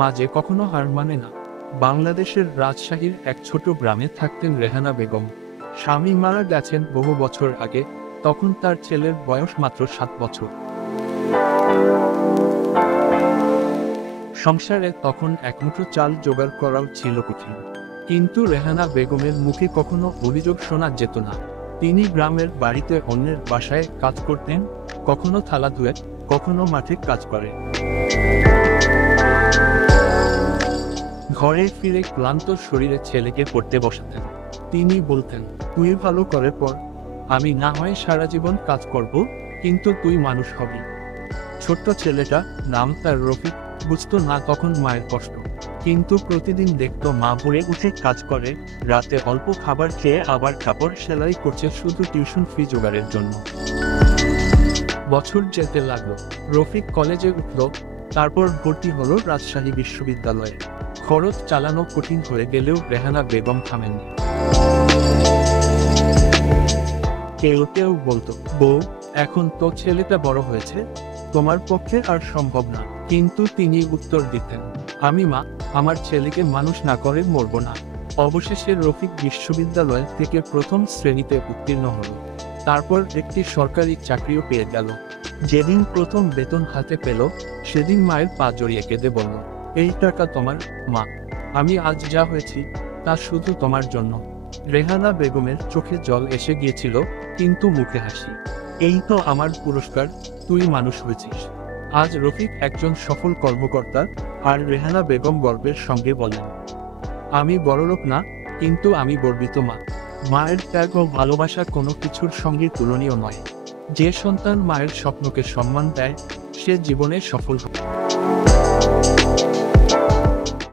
মা যে কখনো হার মানে না। বাংলাদেশের রাজশাহীর এক ছোট গ্রামে থাকতেন রেহানা বেগম। স্বামী মারা গেছেন বহু বছর আগে, তখন তার ছেলের বয়স মাত্র 7 বছর। সংসারে তখন একমুঠো চাল জোগাড় করাও ছিল কঠিন। কিন্তু রেহানা বেগমের মুখে কখনো অভিযোগ শোনা যেত না। তিনি গ্রামের বাড়িতে অন্যের বাসায় কাজ করতেন, কখনো থালা ধুয়ে, কখনো মাঠে কাজ করে। ঘরে ফিরে ক্লান্ত শরীরে ছেলেকে পড়তে বসাতেন। তিনি বলতেন, তুই ভালো করে পড়, আমি না হয় সারা জীবন কাজ করব, কিন্তু তুই মানুষ হবি। ছোট্ট ছেলেটা, নাম তার রফিক, বুঝতো না তখন মায়ের কষ্ট। কিন্তু প্রতিদিন দেখতো মা ভোরে উঠে কাজ করে, রাতে অল্প খাবার খেয়ে আবার কাপড় সেলাই করছে শুধু টিউশন ফি জোগাড়ের জন্য। বছর যেতে লাগলো, রফিক কলেজে উঠল, তারপর ভর্তি হলো রাজশাহী বিশ্ববিদ্যালয়ে। খরচ চালানো কঠিন হয়ে গেলেও রেহানা বেগম থামেননি। কেউ কেউ বলতো, বউ, এখন তো ছেলেটা বড় হয়েছে, তোমার পক্ষে আর সম্ভব না। কিন্তু তিনি উত্তর দিতেন, আমি মা, আমার ছেলেকে মানুষ না করে মরব না। অবশেষে রফিক বিশ্ববিদ্যালয় থেকে প্রথম শ্রেণীতে উত্তীর্ণ হলো। তারপর একটি সরকারি চাকরিও পেয়ে গেল। যেদিন প্রথম বেতন হাতে পেল, সেদিন মায়ের পা জড়িয়ে কেঁদে বলল, এই টাকা তোমার, মা। আমি আজ যা হয়েছি তা শুধু তোমার জন্য। রেহানা বেগমের চোখে জল এসে গিয়েছিল, কিন্তু মুখে হাসি। এই তো আমার পুরস্কার, তুই মানুষ হয়েছিস। আজ রফিক একজন সফল কর্মকর্তা, আর রেহানা বেগম গর্বের সঙ্গে বলেন, আমি বড়লোক না, কিন্তু আমি গর্বিত মা। মায়ের ত্যাগ ও ভালোবাসা কোনো কিছুর সঙ্গে তুলনীয় নয়। যে সন্তান মায়ের স্বপ্নকে সম্মান দেয়, সে জীবনে সফল হয়।